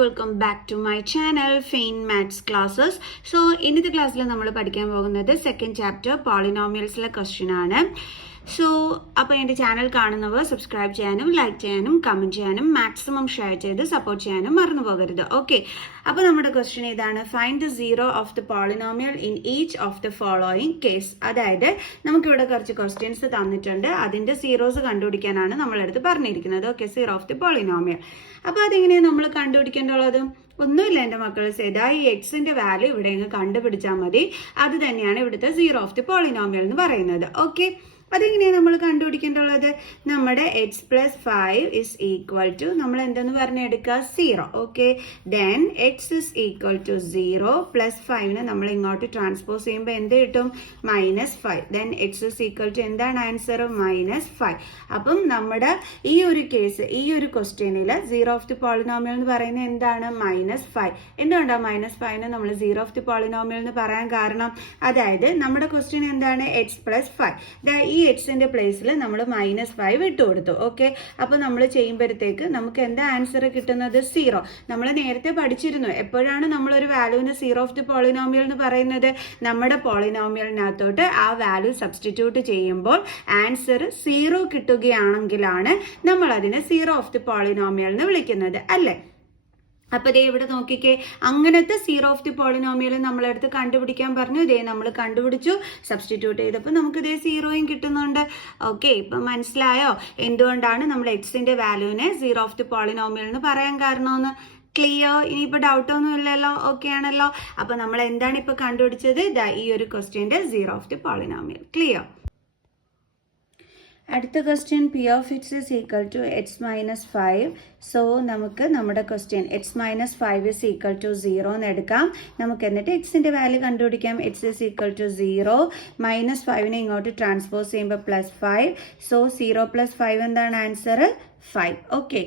Welcome back to my channel fine maths classes. So ഇന്നത്തെ ക്ലാസ്സിൽ നമ്മൾ പഠിക്കാൻ പോകുന്നത് സെക്കൻഡ് ചാപ്റ്റർ പോളിനോമിയൽസിലെ ക്വസ്റ്റ്യൻ ആണ്. സോ അപ്പോൾ എൻ്റെ ചാനൽ കാണുന്നവർ സബ്സ്ക്രൈബ് ചെയ്യാനും ലൈക്ക് ചെയ്യാനും കമൻറ്റ് ചെയ്യാനും മാക്സിമം ഷെയർ ചെയ്ത് സപ്പോർട്ട് ചെയ്യാനും മറന്നു പോകരുത്. ഓക്കെ, അപ്പോൾ നമ്മുടെ ക്വസ്റ്റ്യൻ ഇതാണ്: find the zero of the polynomial in each of the following case. അതായത് നമുക്കിവിടെ കുറച്ച് ക്വസ്റ്റ്യൻസ് തന്നിട്ടുണ്ട്, അതിൻ്റെ സീറോസ് കണ്ടുപിടിക്കാനാണ് നമ്മളെടുത്ത് പറഞ്ഞിരിക്കുന്നത്. Okay, zero of the polynomial. അപ്പോൾ അതെങ്ങനെയാണ് നമ്മൾ കണ്ടുപിടിക്കേണ്ടുള്ളത്? ഒന്നുമില്ല എൻ്റെ മക്കൾ, സേതാ ഈ എക്സിന്റെ വാല്യൂ ഇവിടെ ഇങ്ങ് കണ്ടുപിടിച്ചാൽ മതി. അത് തന്നെയാണ് ഇവിടുത്തെ സീറോ ഓഫ് ദി പോളിനോമിയൽ എന്ന് പറയുന്നത്. ഓക്കെ, അതെങ്ങനെയാണ് നമ്മൾ കണ്ടുപിടിക്കേണ്ടുള്ളത്? നമ്മുടെ x plus 5 is equal to നമ്മൾ എന്തെന്ന് പറഞ്ഞെടുക്കുക? 0. Okay, then x is equal to 0 plus 5നെ നമ്മൾ ഇങ്ങോട്ട് ട്രാൻസ്പോസ് ചെയ്യുമ്പോൾ എന്ത് കിട്ടും? -5. Then x is equal to എന്താണ് ആൻസർ? -5. അപ്പം നമ്മുടെ ഈ ഒരു കേസ്, ഈ ഒരു ക്വസ്റ്റ്യനിൽ സീറോ ഓഫ് ദി പോളിനോമിയൽ എന്ന് പറയുന്നത് എന്താണ്? -5. എന്തുകൊണ്ടാണ് -5നെ നമ്മൾ സീറോ ഓഫ് ദി പോളിനോമിയൽ എന്ന് പറയാൻ കാരണം? അതായത് നമ്മുടെ ക്വസ്റ്റ്യൻ എന്താണ്? X plus 5. ഈ എക്സിന്റെ പ്ലേസിൽ നമ്മൾ -5 ഇട്ട് കൊടുത്തു. ഓക്കെ, അപ്പോൾ നമ്മൾ ചെയ്യുമ്പോഴത്തേക്ക് നമുക്ക് എന്താ ആൻസർ കിട്ടുന്നത്? 0. നമ്മൾ നേരത്തെ പഠിച്ചിരുന്നു, എപ്പോഴാണ് നമ്മളൊരു വാല്യൂവിന് സീറോ ഓഫ് ദി പോളിനോമിയൽ എന്ന് പറയുന്നത്? നമ്മുടെ പോളിനോമിയലിനകത്തോട്ട് ആ വാല്യൂ സബ്സ്റ്റിറ്റ്യൂട്ട് ചെയ്യുമ്പോൾ ആൻസർ 0 കിട്ടുകയാണെങ്കിലാണ് നമ്മൾ അതിനെ സീറോ ഓഫ് ദി പോളിനോമിയൽ എന്ന് വിളിക്കുന്നത്, അല്ലേ? അപ്പോൾ ഇതേ ഇവിടെ നോക്കിക്കേ, അങ്ങനത്തെ സീറോ ഓഫ് ദി പോളിനോമിയൽ നമ്മളെടുത്ത് കണ്ടുപിടിക്കാൻ പറഞ്ഞു. ഇതേ നമ്മൾ കണ്ടുപിടിച്ചു, സബ്സ്റ്റിറ്റ്യൂട്ട് ചെയ്തപ്പോൾ നമുക്ക് ഇതേ 0യും കിട്ടുന്നുണ്ട്. ഓക്കെ, ഇപ്പം മനസ്സിലായോ എന്തുകൊണ്ടാണ് നമ്മൾ എക്സിന്റെ വാല്യൂവിനെ സീറോ ഓഫ് ദി പോളിനോമിയൽ എന്ന് പറയാൻ കാരണമെന്ന്? ക്ലിയർ? ഇനിയിപ്പോൾ ഡൗട്ടൊന്നും ഇല്ലല്ലോ? ഓക്കെ ആണല്ലോ? അപ്പോൾ നമ്മൾ എന്താണ് ഇപ്പോൾ കണ്ടുപിടിച്ചത്? ഈ ഒരു ക്വസ്റ്റ്യൻ്റെ zero of the polynomial. Clear? അടുത്ത question P of X is equal to x minus 5. So നമുക്ക് നമ്മുടെ question x minus 5 is equal to 0 എന്ന് എടുക്കാം. നമുക്ക് എന്നിട്ട് എക്സിൻ്റെ വാല്യൂ കണ്ടുപിടിക്കാം. എക്സ് ഇസ് ഈക്വൽ ടു 0, -5നെ ഇങ്ങോട്ട് ട്രാൻസ്പോസ് ചെയ്യുമ്പോൾ +5. സോ 0 + 5 എന്താണ് ആൻസർ? 5. ഓക്കെ,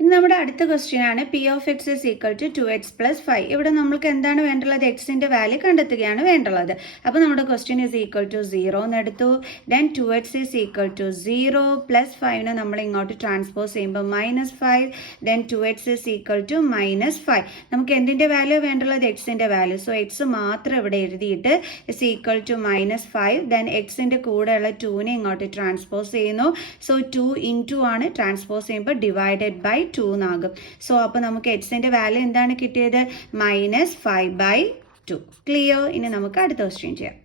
ഇനി നമ്മുടെ അടുത്ത ക്വസ്റ്റ്യൻ ആണ് P of X is equal to 2x + 5. ഇവിടെ നമ്മൾക്ക് എന്താണ് വേണ്ടുള്ളത്? എക്സിന്റെ വാല്യൂ കണ്ടെത്തുകയാണ് വേണ്ടുള്ളത്. അപ്പോൾ നമ്മുടെ ക്വസ്റ്റ്യൻ ഇസ് ഈക്വൽ ടു 0 എന്ന് എടുത്തു. Then 2x is equal to 0 + 5നെ നമ്മൾ ഇങ്ങോട്ട് ട്രാൻസ്പോസ് ചെയ്യുമ്പോൾ -5. Then 2x is equal to -5. നമുക്ക് എന്തിന്റെ വാല്യൂ വേണ്ടുള്ളത്? എക്സിന്റെ വാല്യൂ. സോ എക്സ് മാത്രം ഇവിടെ എഴുതിയിട്ട് ഇസ് ഈക്വൽ ടു -5. ദെൻ എക്സിന്റെ കൂടെയുള്ള 2നെ ഇങ്ങോട്ട് ട്രാൻസ്പോസ് ചെയ്യുന്നു. സോ 2 × ആണ്, ട്രാൻസ്പോസ് ചെയ്യുമ്പോൾ ഡിവൈഡഡ് ബൈ 2 എന്നാകും. സോ അപ്പോൾ നമുക്ക് എക്സിന്റെ വാല്യൂ എന്താണ് കിട്ടിയത്? -5/2. ക്ലിയർ? ഇനി നമുക്ക് അടുത്ത ക്വസ്റ്റ്യൻ ചെയ്യാം.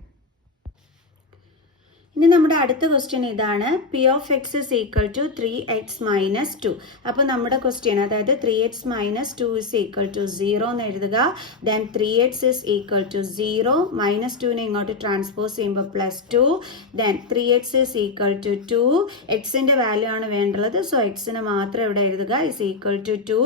ഇനി നമ്മുടെ അടുത്ത ക്വസ്റ്റ്യൻ ഇതാണ്: P of X is equal to 3x - 2. അപ്പോൾ നമ്മുടെ ക്വസ്റ്റ്യൻ, അതായത് 3x - 2 ഇസ് ഈക്വൽ ടു 0 എന്ന് എഴുതുക. Then 3x is equal to 0, -2നെ ഇങ്ങോട്ട് ട്രാൻസ്പോസ് ചെയ്യുമ്പോൾ +2. Then 3x is equal to 2. എക്സിൻ്റെ വാല്യൂ ആണ് വേണ്ടുള്ളത്. സോ എക്സിന് മാത്രം ഇവിടെ എഴുതുക. Is equal to 2.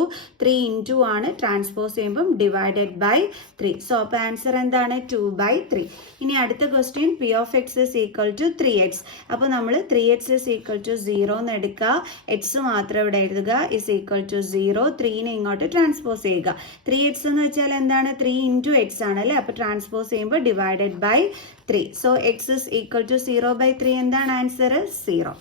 3 × ആണ്, ട്രാൻസ്പോസ് ചെയ്യുമ്പം ഡിവൈഡഡ് ബൈ 3. സോ അപ്പോൾ ആൻസർ എന്താണ്? 2/3. ഇനി അടുത്ത question P of X is equal to 3x. അപ്പോൾ നമ്മൾ 3x ഇസ് ഈക്വൽ ടു 0 എന്ന് എടുക്കുക. എക്സ് മാത്രം ഇവിടെ എഴുതുക. Is equal to 0. 3നെ ഇങ്ങോട്ട് ട്രാൻസ്പോസ് ചെയ്യുക. 3x എന്ന് വെച്ചാൽ എന്താണ്? 3 × x ആണല്ലേ? അപ്പോൾ ട്രാൻസ്പോസ് ചെയ്യുമ്പോൾ divided by 3. So X is equal to 0/3. എന്താണ് ആൻസർ? 0.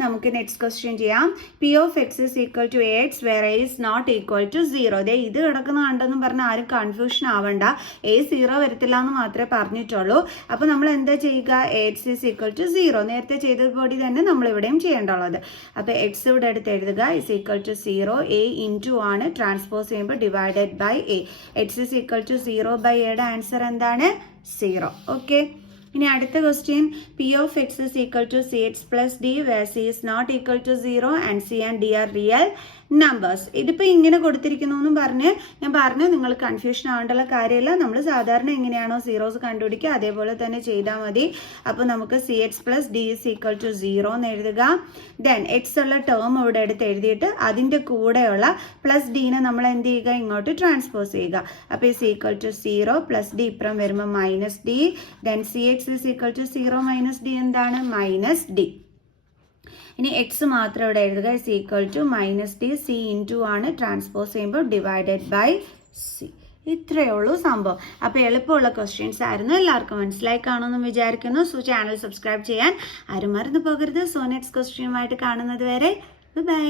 നമുക്ക് നെക്സ്റ്റ് ക്വസ്റ്റ്യൻ ചെയ്യാം. P of X is equal to ax where a is not equal to 0. ദേ ഇത് കിടക്കുന്ന കണ്ടെന്നും പറഞ്ഞാൽ ആരും കൺഫ്യൂഷൻ ആവണ്ട. a 0 വരത്തില്ല എന്ന് മാത്രമേ പറഞ്ഞിട്ടുള്ളൂ. അപ്പോൾ നമ്മൾ എന്താ ചെയ്യുക? ax ഇസ് ഈക്വൽ ടു 0 നേരത്തെ ചെയ്തതുപോലെ തന്നെ നമ്മൾ ഇവിടെയും ചെയ്യേണ്ടുള്ളത്. അപ്പോൾ എക്സ് ഇവിടെ എടുത്ത് എഴുതുക. ഇസ് ഈക്വൽ ടു 0, a × ആണ്, ട്രാൻസ്പോസ് ചെയ്യുമ്പോൾ divided by a. X is equal to 0/aയുടെ ആൻസർ എന്താണ്? 0. ഓക്കെ, ഇനി അടുത്ത question P of X is equal to cx + d where c is not equal to 0 and c and d are real numbers. ഇതിപ്പോൾ ഇങ്ങനെ കൊടുത്തിരിക്കുന്നു എന്നും പറഞ്ഞ് ഞാൻ പറഞ്ഞു, നിങ്ങൾ കൺഫ്യൂഷൻ ആവേണ്ടുള്ള കാര്യമില്ല. നമ്മൾ സാധാരണ എങ്ങനെയാണോ സീറോസ് കണ്ടുപിടിക്കുക അതേപോലെ തന്നെ ചെയ്താൽ മതി. അപ്പോൾ നമുക്ക് cx + d is equal to 0 എന്ന് എഴുതുക. ദെൻ എക്സ് ഉള്ള ടേം ഇവിടെ എടുത്ത് എഴുതിയിട്ട് അതിൻ്റെ കൂടെയുള്ള +dനെ നമ്മൾ എന്ത് ചെയ്യുക? ഇങ്ങോട്ട് ട്രാൻസ്പോസ് ചെയ്യുക. അപ്പോൾ ഇസ് ഈക്വൽ ടു 0 +d ഇപ്പുറം വരുമ്പോൾ -d. Then cx is equal to 0 - d എന്താണ്? -d. ഇനി എക്സ് മാത്രം ഇവിടെ എഴുതുക. Is equal to -d. c × ആണ്, ട്രാൻസ്പോസ് ചെയ്യുമ്പോൾ ഡിവൈഡഡ് ബൈ c. ഇത്രയേ ഉള്ളൂ സംഭവം. അപ്പോൾ എളുപ്പമുള്ള ക്വസ്റ്റ്യൻസ് ആയിരുന്നു. എല്ലാവർക്കും മനസ്സിലായി കാണുമെന്ന് വിചാരിക്കുന്നു. സോ ചാനൽ സബ്സ്ക്രൈബ് ചെയ്യാൻ ആരും മറന്നു പോകരുത്. സോ നെക്സ്റ്റ് ക്വസ്റ്റ്യനുമായിട്ട് കാണുന്നത് വരെ ബൈ.